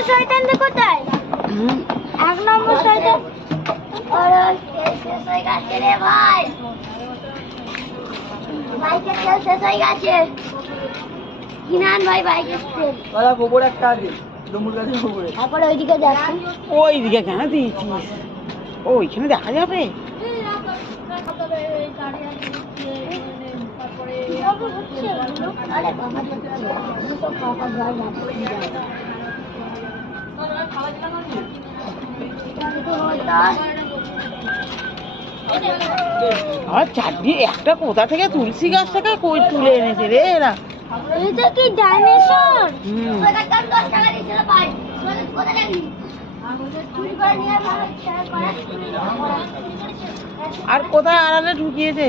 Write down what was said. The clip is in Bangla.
নম্বর শয়তানটা কোথায়? এক নম্বর শয়তান শেষ হয়ে গেছে রে ভাই, বাইকের তেল শেষ হয়ে গেছে। কিনান ভাই বাইকের তেল দাদা গোবর একটা আছে ডুমুর গাছের গোবরে। তারপরে ওইদিকে যাচ্ছি। ওইদিকে কেন দিয়েছিস? ওইখানে দেখা যাবে। আরে বাবা তো খাওয়া যায় না। আর চারটি একটা কোথা থেকে তুলসী গাছটাকে কই তুলে এনেছে রে এরা? এটা কি ডাইনোসর? আর কোথায় আড়ালে ঢুকিয়েছে?